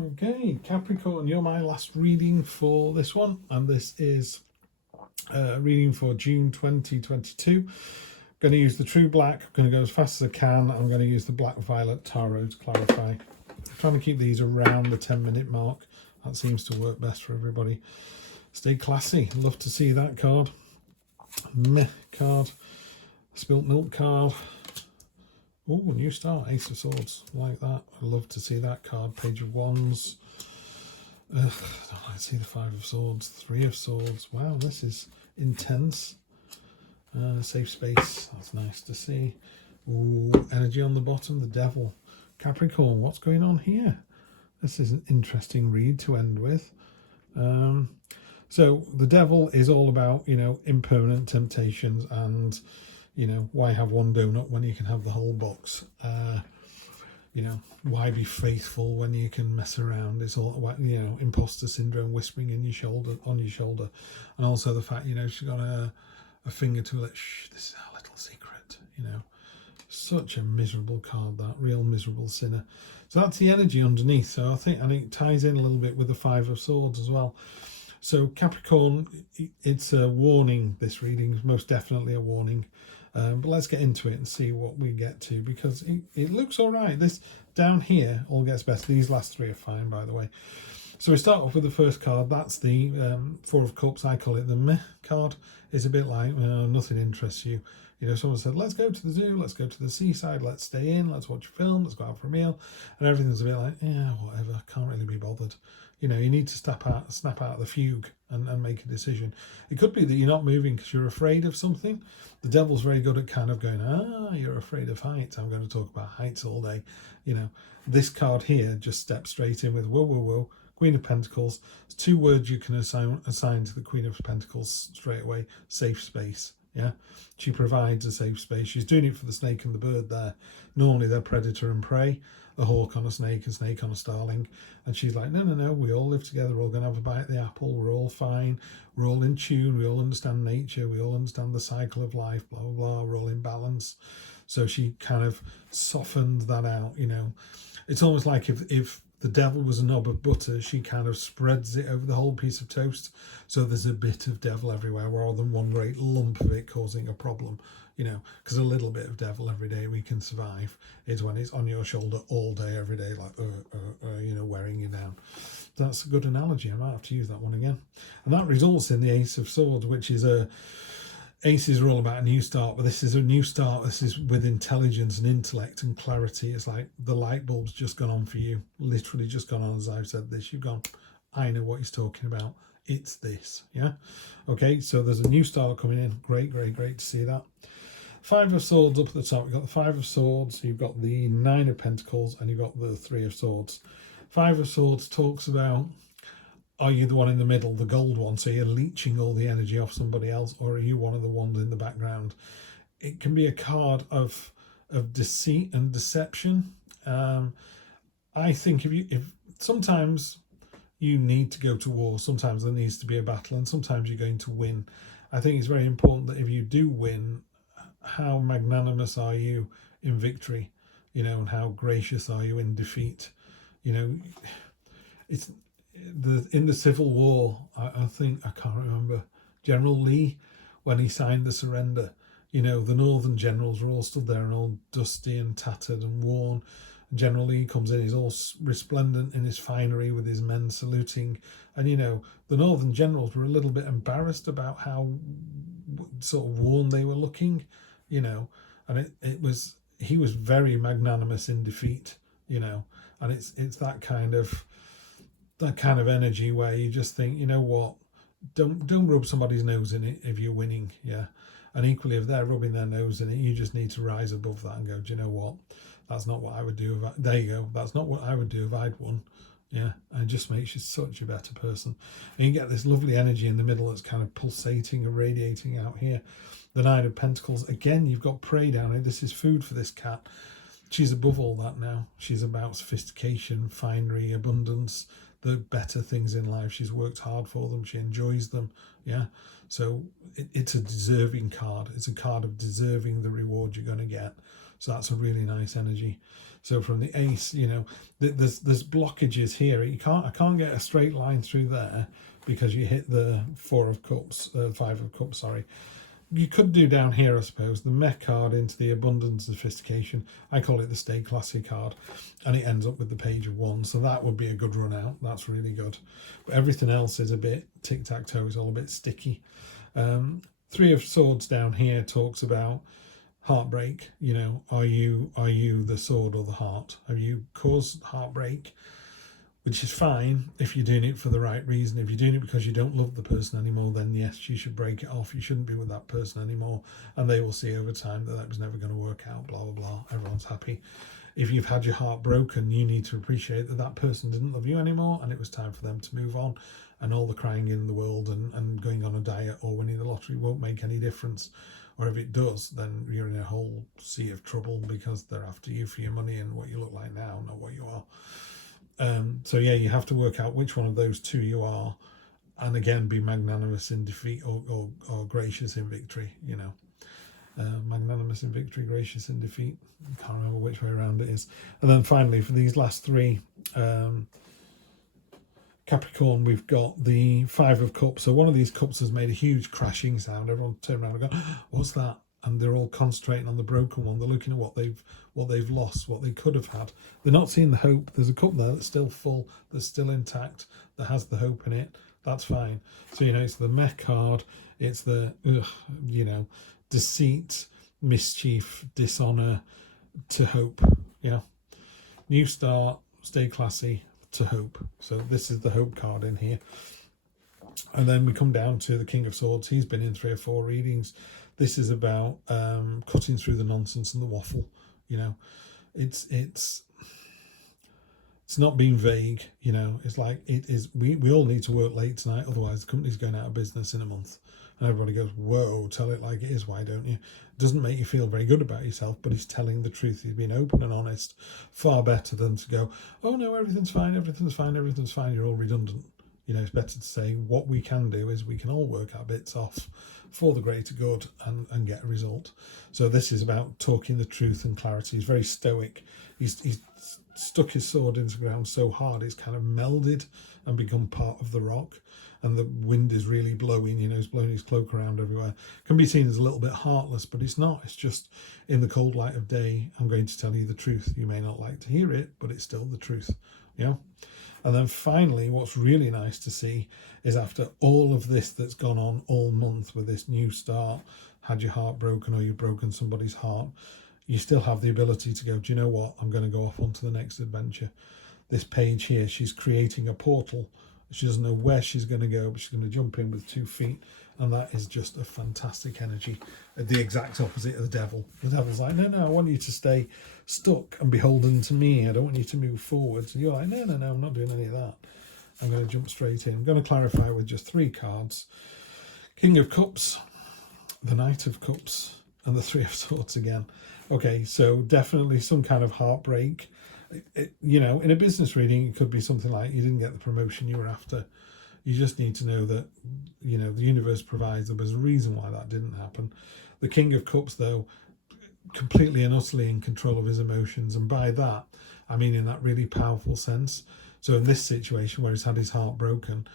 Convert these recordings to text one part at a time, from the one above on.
Okay, Capricorn, you're my last reading for this one, and this is reading for June 2022. Going to use the True Black. I'm going to go as fast as I can. I'm going to use the Black Violet Tarot to clarify. I'm trying to keep these around the 10-minute mark. That seems to work best for everybody. Stay classy. Love to see that card. Meh card. Spilt Milk card. Oh, New Star, Ace of Swords, like that. I love to see that card. Page of Wands. I don't like to see the Five of Swords, Three of Swords. Wow, this is intense. Safe space, that's nice to see. Ooh, energy on the bottom, the Devil. Capricorn, what's going on here? This is an interesting read to end with. So the Devil is all about, impermanent temptations and why have one donut when you can have the whole box? Why be faithful when you can mess around? It's all about, imposter syndrome whispering in your shoulder, on your shoulder. And also the fact, she's got a finger to it. Shh, this is our little secret, Such a miserable card, that real miserable sinner. So that's the energy underneath. So I think it ties in a little bit with the Five of Swords as well. So Capricorn, it's a warning. This reading is most definitely a warning. But let's get into it and see what we get to, because it looks all right. This down here all gets better. These last three are fine, by the way. So we start off with the first card. That's the Four of Cups. I call it the meh card. It's a bit like, nothing interests you. Someone said, let's go to the zoo, let's go to the seaside, let's stay in, let's watch a film, let's go out for a meal. And everything's a bit like, yeah, whatever, can't really be bothered. You need to snap out the fugue and make a decision. It could be that you're not moving because you're afraid of something. The Devil's very good at kind of going, you're afraid of heights. I'm going to talk about heights all day. This card here just steps straight in with whoa, whoa, whoa. Queen of Pentacles. There's two words you can assign to the Queen of Pentacles straight away. Safe space. Yeah, she provides a safe space. She's doing it for the snake and the bird there. Normally they're predator and prey. A hawk on a snake, a snake on a starling. And she's like, no, we all live together. We're all going to have a bite of the apple. We're all fine. We're all in tune. We all understand nature. We all understand the cycle of life, blah, blah, blah. We're all in balance. So she kind of softened that out, It's almost like if the Devil was a knob of butter, she kind of spreads it over the whole piece of toast. So there's a bit of Devil everywhere rather than one great lump of it causing a problem, because a little bit of Devil every day we can survive. Is when it's on your shoulder all day, every day, like, wearing you down. That's a good analogy. I might have to use that one again. And that results in the Ace of Swords, which is Aces are all about a new start, but this is a new start. This is with intelligence and intellect and clarity. It's like the light bulb's just gone on for you. Literally just gone on as I've said this. You've gone, I know what he's talking about. It's this, yeah? Okay, so there's a new start coming in. Great, great, great to see that. Five of Swords up at the top. You've got the Five of Swords, you've got the Nine of Pentacles, and you've got the Three of Swords. Five of Swords talks about, are you the one in the middle, the gold one, so you're leeching all the energy off somebody else, or are you one of the ones in the background? It can be a card of deceit and deception. I think if sometimes you need to go to war, sometimes there needs to be a battle, and sometimes you're going to win. I think it's very important that if you do win, how magnanimous are you in victory, and how gracious are you in defeat? It's in the Civil War, I think, I can't remember, General Lee, when he signed the surrender, the northern generals were all stood there and all dusty and tattered and worn. General Lee comes in, he's all resplendent in his finery with his men saluting. And, the northern generals were a little bit embarrassed about how sort of worn they were looking, and he was very magnanimous in defeat, and it's that kind of energy where you just think, what, don't rub somebody's nose in it if you're winning, yeah. And equally, if they're rubbing their nose in it, you just need to rise above that and go, do you know what, that's not what I would do there you go, that's not what I would do if I'd won, yeah. And it just makes you such a better person. And you get this lovely energy in the middle that's kind of pulsating and radiating out here. The Nine of Pentacles, again, you've got prey down here. This is food for this cat. She's above all that now. She's about sophistication, finery, abundance, the better things in life. She's worked hard for them. She enjoys them. Yeah. So it's a deserving card. It's a card of deserving the reward you're going to get. So that's a really nice energy. So from the ace, you know, there's blockages here. I can't get a straight line through there because you hit the Five of Cups, sorry. You could do down here, I suppose, the mech card into the abundance and sophistication. I call it the stay classy card, and it ends up with the Page of Wands. So that would be a good run out. That's really good. But everything else is a bit tic-tac-toe, is all a bit sticky. Three of Swords down here talks about heartbreak. You know, are you the sword or the heart? Have you caused heartbreak? Which is fine if you're doing it for the right reason. If you're doing it because you don't love the person anymore, then yes, you should break it off. You shouldn't be with that person anymore, and they will see over time that that was never going to work out, blah blah blah. Everyone's happy. If you've had your heart broken, you need to appreciate that that person didn't love you anymore and it was time for them to move on, and all the crying in the world and going on a diet or winning the lottery won't make any difference. Or if it does, then you're in a whole sea of trouble because they're after you for your money and what you look like now, not what you are. So yeah, you have to work out which one of those two you are, and again, be magnanimous in defeat or gracious in victory. You know, magnanimous in victory, gracious in defeat. I can't remember which way around it is. And then finally, for these last three, Capricorn, we've got the Five of Cups. So one of these cups has made a huge crashing sound. Everyone turn around and go, "What's that?" And they're all concentrating on the broken one. They're looking at what they've lost, what they could have had. They're not seeing the hope. There's a cup there that's still full, that's still intact, that has the hope in it. That's fine. So, you know, it's the mech card. It's the, you know, deceit, mischief, dishonor to hope. Yeah. New start, stay classy to hope. So this is the hope card in here. And then we come down to the King of Swords. He's been in 3 or 4 readings. This is about cutting through the nonsense and the waffle. You know, it's not being vague. You know, it's like it is. We all need to work late tonight, otherwise the company's going out of business in a month. And everybody goes, "Whoa, tell it like it is. Why don't you?" It doesn't make you feel very good about yourself, but he's telling the truth. He's being open and honest. Far better than to go, "Oh no, everything's fine, everything's fine, everything's fine." You're all redundant. You know, it's better to say what we can do is we can all work our bits off for the greater good and get a result. So this is about talking the truth and clarity. He's very stoic. He's stuck his sword into the ground so hard it's kind of melded and become part of the rock. And the wind is really blowing, you know, he's blowing his cloak around everywhere. Can be seen as a little bit heartless, but it's not. It's just in the cold light of day, I'm going to tell you the truth. You may not like to hear it, but it's still the truth. Yeah. And then finally, what's really nice to see is after all of this that's gone on all month with this new start, had your heart broken or you've broken somebody's heart, you still have the ability to go, do you know what? I'm going to go off onto the next adventure. This page here, she's creating a portal. She doesn't know where she's going to go, but she's going to jump in with 2 feet. And that is just a fantastic energy. The exact opposite of the devil. The devil's like, no, I want you to stay stuck and beholden to me. I don't want you to move forward. So you're like, no, I'm not doing any of that. I'm going to jump straight in. I'm going to clarify with just 3 cards. King of Cups, the Knight of Cups, and the 3 of Swords again. Okay, so definitely some kind of heartbreak. You know, in a business reading, it could be something like you didn't get the promotion you were after. You just need to know that, you know, the universe provides there was a reason why that didn't happen. The King of Cups, though, completely and utterly in control of his emotions. And by that, I mean in that really powerful sense. So in this situation where he's had his heart broken,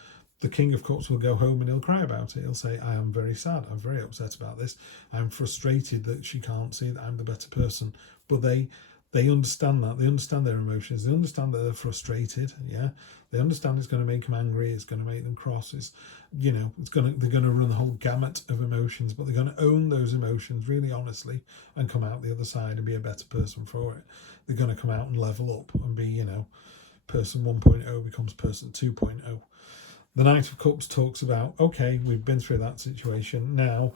the King of Cups will go home and he'll cry about it. He'll say, I am very sad. I'm very upset about this. I'm frustrated that she can't see that I'm the better person. But they understand that. They understand their emotions. They understand that they're frustrated. Yeah, they understand it's going to make them angry. It's going to make them cross. It's, you know, they're going to run the whole gamut of emotions, but they're going to own those emotions really honestly and come out the other side and be a better person for it. They're going to come out and level up and be, you know, person 1.0 becomes person 2.0. The Knight of Cups talks about, okay, we've been through that situation. Now,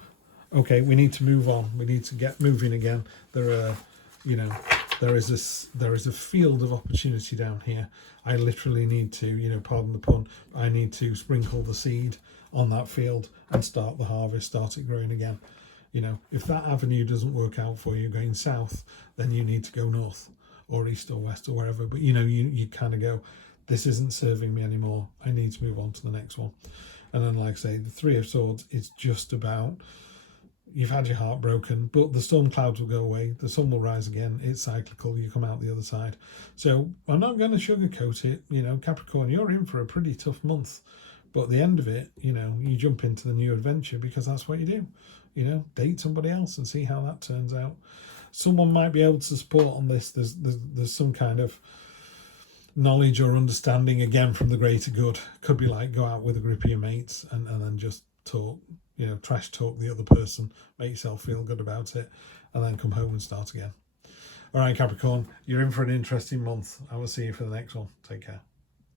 okay, we need to move on. We need to get moving again. There are, you know, there is a field of opportunity down here. I literally need to, you know, pardon the pun, I need to sprinkle the seed on that field and start the harvest, start it growing again. You know, if that avenue doesn't work out for you going south, then you need to go north or east or west or wherever. But, you know, you kind of go, this isn't serving me anymore. I need to move on to the next one. And then, like I say, the 3 of Swords is just about You've had your heart broken, but the storm clouds will go away. The sun will rise again. It's cyclical. You come out the other side. So I'm not going to sugarcoat it. Capricorn, you're in for a pretty tough month. But at the end of it, you jump into the new adventure because that's what you do. Date somebody else and see how that turns out. Someone might be able to support on this. There's some kind of knowledge or understanding again from the greater good. Could be like go out with a group of your mates and then just talk, trash talk the other person, make yourself feel good about it, and then come home and start again. All right, Capricorn, you're in for an interesting month. I will see you for the next one. Take care.